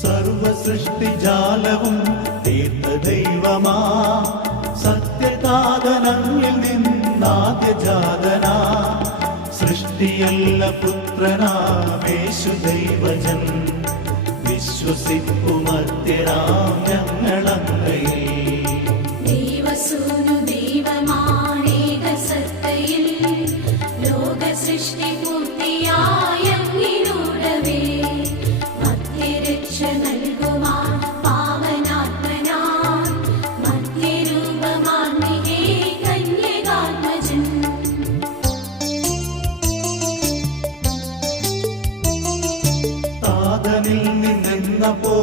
സർവസൃഷ്ടിജാലവും തീർത്ത ദൈവമാ, സത്യകാതനങ്ങളിൽ നിന്നാദ്യജാതനാ, സൃഷ്ടിയല്ല പുത്രനാമേശു ദൈവജൻ, വിശ്വസിപ്പുമത്യരാം ഞങ്ങളങ്ങയിൽ. ദൈവസൂനു ദൈവമാണേകസത്തയിൽ, ലോകസൃഷ്ടി പൂർത്തിയായങ്ങിലൂടവേ, മധ്യരക്ഷ നൽകുവാൻ പാവനാത്മനാൻ, മധ്യരൂപമാർമികേ കന്യകാത്മജൻ. താതനിൽ നിന്നെന്ന പോ